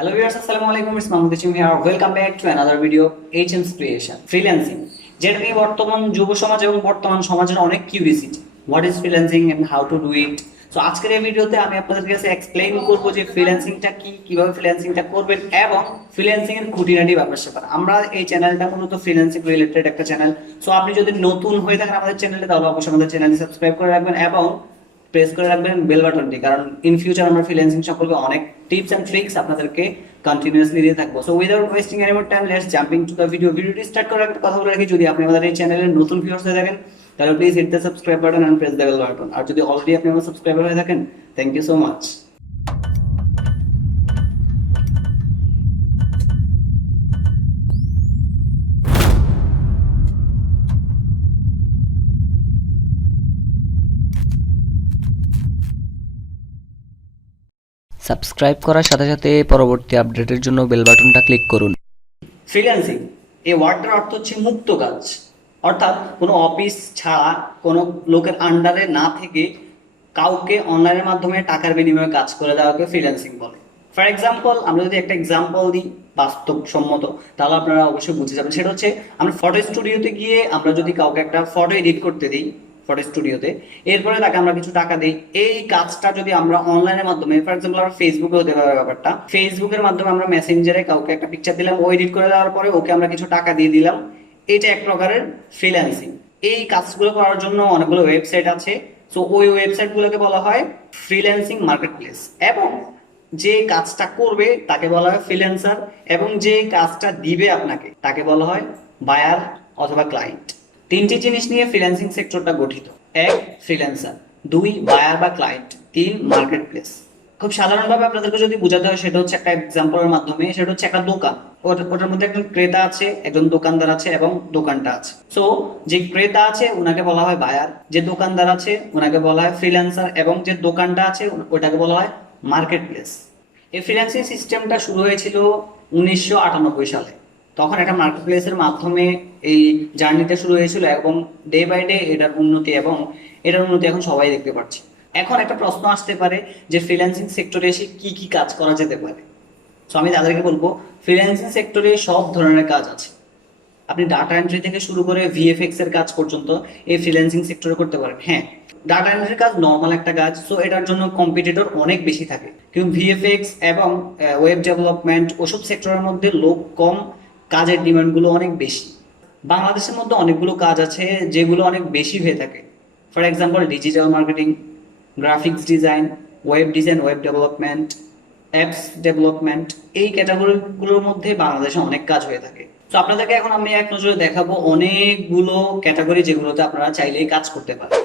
Hello viewers, Assalamualaikum. It's Mahmud HM here. Welcome back to another video of HM's creation. Freelancing. যেটা নিয়ে বর্তমান যুব সমাজ এবং বর্তমান সমাজের অনেক curiosity. What is freelancing and how to do it? So আজকের এই ভিডিওতে আমি আপনাদের কাছে এক্সপ্লেইন করব যে ফ্রিল্যান্সিংটা কি, কিভাবে ফ্রিল্যান্সিংটা করবেন এবং ফ্রিল্যান্সিং এর খুঁটিনাটি ব্যাপার-স্যাপার। আমরা এই চ্যানেলটা মূলত ফ্রিল্যান্সিং রিলেটেড একটা চ্যানেল। সো আপনি যদি নতুন হয়ে থাকেন আমাদের চ্যানেলে তাহলে অবশ্যই আমাদের চ্যানেলটি সাবস্ক্রাইব করে রাখবেন এবং প্রেস করে রাখবেন বেল বাটনটি, কারণ ইন ফিউচার আমরা ফ্রিল্যান্সিং সম্পর্কে অনেক টিপস এন্ড ট্রিক্স আপনাদেরকে কন্টিনিউয়াসলি দিয়ে থাকবো। So without wasting any more time, let's jumping to the ভিডিওটি স্টার্ট করার একটা কথা বলে রাখি, যদি আপনি আমাদের এই চ্যানেলের নতুন ভিউয়ার্স হয়ে থাকেন তাহলে please hit the subscribe button and press the bell button, আর যদি অলরেডি আপনি আমার সাবস্ক্রাইবার হয়ে থাকেন thank you so much. Subscribe করার সাথে সাথে পরবর্তী আপডেটের জন্য বেল বাটনটা ক্লিক করুন। ফ্রিল্যান্সিং এই ওয়ার্ডটার অর্থ হচ্ছে মুক্ত কাজ, অর্থাৎ কোনো অফিস ছাড়া কোনো লোকের আন্ডারে না থেকে কাউকে অনলাইনের মাধ্যমে টাকার বিনিময়ে কাজ করে দেওয়াকে ফ্রিল্যান্সিং বলে। ফর এক্সাম্পল, আমরা যদি একটা এক্সাম্পল দিই বাস্তবসম্মত, তাহলে আপনারা অবশ্যই বুঝে যাবেন। সেটা হচ্ছে আমরা ফটো স্টুডিওতে গিয়ে আমরা যদি কাউকে একটা ফটো এডিট করতে দিই ফটো স্টুডিওতে, এরপরে তাকে আমরা কিছু টাকা দিই। এই কাজটা যদি আমরা অনলাইনের মাধ্যমে, ফর এক্সাম্পল আমরা ফেসবুকে হতে পারে ব্যাপারটা, ফেসবুকের মাধ্যমে আমরা মেসেঞ্জারে কাউকে একটা পিকচার দিলাম, ও এডিট করে দেওয়ার পরে ওকে আমরা কিছু টাকা দিয়ে দিলাম, এটা এক প্রকারের ফ্রিল্যান্সিং। এই কাজগুলো করার জন্য অনেকগুলো ওয়েবসাইট আছে। সো ওই ওয়েবসাইটগুলোকে বলা হয় ফ্রিল্যান্সিং মার্কেটপ্লেস, এবং যে কাজটা করবে তাকে বলা হয় ফ্রিল্যান্সার, এবং যে কাজটা দিবে আপনাকে তাকে বলা হয় বায়ার অথবা ক্লায়েন্ট। তিনটি জিনিস নিয়ে ফ্রিল্যান্সিং সেক্টরটা গঠিত: এক, ফ্রিল্যান্সার; দুই, বায়ার বা ক্লায়েন্ট; তিন, মার্কেটপ্লেস। খুব সাধারণভাবে আপনাদেরকে যদি বোঝাতে হয় সেটা হচ্ছে একটা এক্সাম্পলের মাধ্যমে, সেটা হচ্ছে একটা দোকান। ওটার মধ্যে একজন ক্রেতা আছে, একজন দোকানদার আছে এবং দোকানটা আছে। সো যে ক্রেতা আছে ওনাকে বলা হয় বায়ার, যে দোকানদার আছে ওনাকে বলা হয় ফ্রিল্যান্সার, এবং যে দোকানটা আছে ওটাকে বলা হয় মার্কেটপ্লেস। এই ফ্রিল্যান্সিং সিস্টেমটা শুরু হয়েছিল 1998 সালে। তখন একটা মার্কেটপ্লেসের মাধ্যমে এই জার্নিটা শুরু হয়েছিল, এবং ডে বাই ডে এটার উন্নতি এখন সবাই দেখতে পাচ্ছে। এখন একটা প্রশ্ন আসতে পারে যে ফ্রিল্যান্সিং সেক্টরে এসে কি কি কাজ করা যেতে পারে। সো আমি তাদেরকে বলবো, ফ্রিল্যান্সিং সেক্টরে সব ধরনের কাজ আছে। আপনি ডাটা এন্ট্রি থেকে শুরু করে ভিএফএক্স এর কাজ পর্যন্ত এই ফ্রিল্যান্সিং সেক্টরে করতে পারেন। হ্যাঁ, ডাটা এন্ট্রির কাজ নর্মাল একটা কাজ, সো এটার জন্য কম্পিটিটর অনেক বেশি থাকে, কিন্তু ভিএফএক্স এবং ওয়েব ডেভেলপমেন্ট ওসব সেক্টরের মধ্যে লোক কম, কাজের ডিমান্ডগুলো অনেক বেশি। বাংলাদেশের মধ্যে অনেকগুলো কাজ আছে যেগুলো অনেক বেশি হয়ে থাকে। For example, digital marketing, graphics design, web design, web development, apps development, এই ক্যাটাগরিগুলোর মধ্যে বাংলাদেশে অনেক কাজ হয়ে থাকে। তো আপনাদেরকে এখন আমি এক নজরে দেখাবো অনেকগুলো ক্যাটাগরি যেগুলোতে আপনারা চাইলেই কাজ করতে পারেন।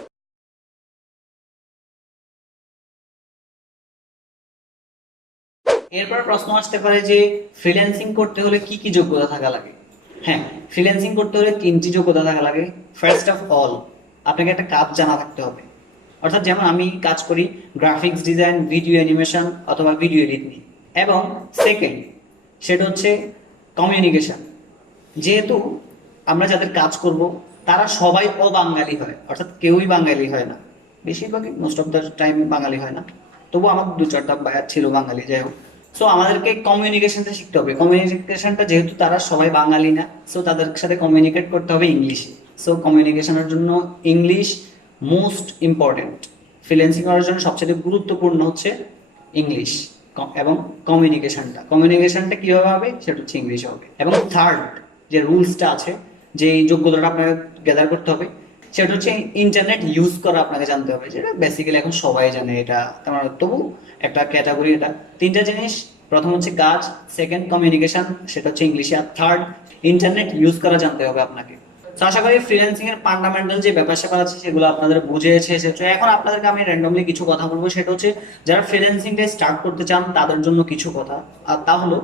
এরপর প্রশ্ন আসতে পারে যে ফ্রিল্যান্সিং করতে হলে কি কি যোগ্যতা থাকা লাগে। হ্যাঁ, ফ্রিল্যান্সিং করতে হলে তিনটি যোগ্যতা থাকা লাগে। ফার্স্ট অফ অল, আপনাকে একটা কাজ জানা থাকতে হবে। অর্থাৎ যেমন আমি কাজ করি গ্রাফিক্স ডিজাইন, ভিডিও অ্যানিমেশন অথবা ভিডিও এডিট নিয়ে। এবং সেকেন্ড, সেটা হচ্ছে কমিউনিকেশন। যেহেতু আমরা যাদের কাজ করব তারা সবাই অবাঙালি হয়, অর্থাৎ কেউই বাঙালি হয় না, বেশিরভাগই মোস্ট অফ দ্য টাইম বাঙালি হয় না, তবু আমার দু চারটা বায়ার ছিল বাঙালি, যাই হোক। সো আমাদেরকে কমিউনিকেশনটা শিখতে হবে। কমিউনিকেশনটা যেহেতু তারা সবাই বাঙালি না, সো তাদের সাথে কমিউনিকেট করতে হবে ইংলিশে। সো কমিউনিকেশনের জন্য ইংলিশ মোস্ট ইম্পর্টেন্ট। ফ্রিল্যান্সিং করার জন্য সবচেয়ে গুরুত্বপূর্ণ হচ্ছে ইংলিশ এবং কমিউনিকেশনটা কিভাবে হবে সেটা হচ্ছে ইংলিশে হবে। এবং থার্ড যে রুলসটা আছে, যে যোগ্যতাটা আপনাকে গ্যাদার করতে হবে, সেটা হচ্ছে ইন্টারনেট ইউজ করা আপনাকে জানতে হবে, যেটা বেসিক্যালি এখন সবাই জানে। এটা তোমার তবু একটা ক্যাটাগরি। এটা তিনটা জিনিস: প্রথম হচ্ছে কাজ, সেকেন্ড কমিউনিকেশন, সেটা হচ্ছে ইংলিশে, আর থার্ড ইন্টারনেট ইউজ করা জানতে হবে আপনাকে। তো আশা করি ফ্রিল্যান্সিং এর ফান্ডামেন্টাল যে ব্যাপার-স্যাপার আছে সেগুলো আপনাদের বুঝে এসেছে। এখন আপনাদেরকে আমি র্যান্ডমলি কিছু কথা বলবো, সেটা হচ্ছে যারা ফ্রিল্যান্সিংটা স্টার্ট করতে চান তাদের জন্য কিছু কথা। আর তা হলো,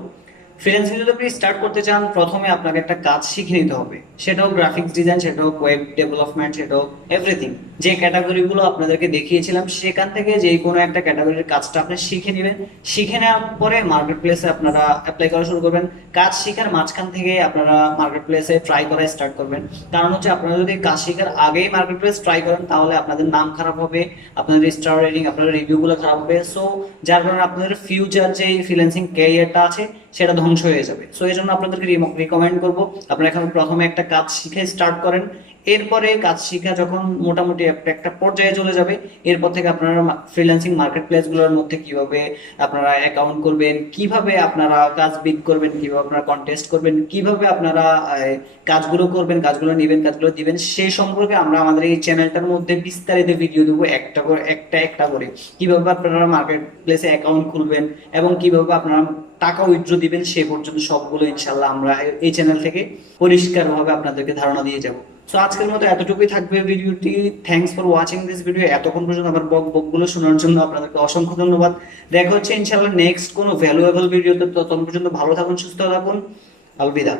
ফ্রিল্যান্সিং যদি আপনি স্টার্ট করতে চান, প্রথমে আপনাকে একটা কাজ শিখে নিতে হবে। সেটা হোক গ্রাফিক্স ডিজাইন, সেটা হোক ওয়েব ডেভেলপমেন্ট, সেটা হোক এভরিথিং। যে ক্যাটাগরিগুলো আপনাদেরকে দেখিয়েছিলাম সেখান থেকে যে কোনো একটা ক্যাটাগরির কাজটা আপনি শিখে নেবেন। শিখে নেওয়ার পরে মার্কেট প্লেসে আপনারা অ্যাপ্লাই করা শুরু করবেন। কাজ শিখার মাঝখান থেকে আপনারা মার্কেট প্লেসে ট্রাই করা স্টার্ট করবেন। কারণ হচ্ছে আপনারা যদি কাজ শিখার আগেই মার্কেট প্লেস ট্রাই করেন তাহলে আপনাদের নাম খারাপ হবে, আপনাদের স্টার রেটিং, আপনাদের রিভিউগুলো খারাপ হবে। সো যার কারণে আপনাদের ফিউচার যে ফ্রিল্যান্সিং ক্যারিয়ারটা আছে সেটা ধ্বংস হয়ে যাবে। সো এই জন্য আপনাদেরকে রিকমেন্ড করবো আপনারা এখন প্রথমে একটা কাজ শিখে স্টার্ট করেন। এরপরে কাজ শিখা যখন মোটামুটি একটা পর্যায়ে চলে যাবে, এরপর থেকে আপনারা ফ্রিল্যান্সিং মার্কেট প্লেসগুলোর মধ্যে কিভাবে আপনারা অ্যাকাউন্ট করবেন, কিভাবে আপনারা কাজ বিড করবেন, কিভাবে আপনারা কন্টেস্ট করবেন, কিভাবে আপনারা কাজগুলো করবেন, কাজগুলো নেবেন, কাজগুলো দিবেন, সেই সম্পর্কে আমরা আমাদের এই চ্যানেলটার মধ্যে বিস্তারিত ভিডিও দেবো, একটা করে একটা করে। কিভাবে আপনারা মার্কেট প্লেসে অ্যাকাউন্ট খুলবেন এবং কিভাবে আপনারা টাকা উইথড্র দিবেন, সে পর্যন্ত সবগুলো ইনশাল্লাহ আমরা এই চ্যানেল থেকে পরিষ্কারভাবে আপনাদেরকে ধারণা দিয়ে যাব। সো আজকের মতো এতটুকুই থাকবে ভিডিওটি। Thanks for watching this video. এতক্ষণ পর্যন্ত আমার বকগুলো শোনার জন্য আপনাদেরকে অসংখ্য ধন্যবাদ। দেখা হচ্ছে ইনশাল্লাহ নেক্সট কোনো ভ্যালুয়েবল ভিডিওতে। ততক্ষণ পর্যন্ত ভালো থাকুন, সুস্থ থাকুন। আলবিদা।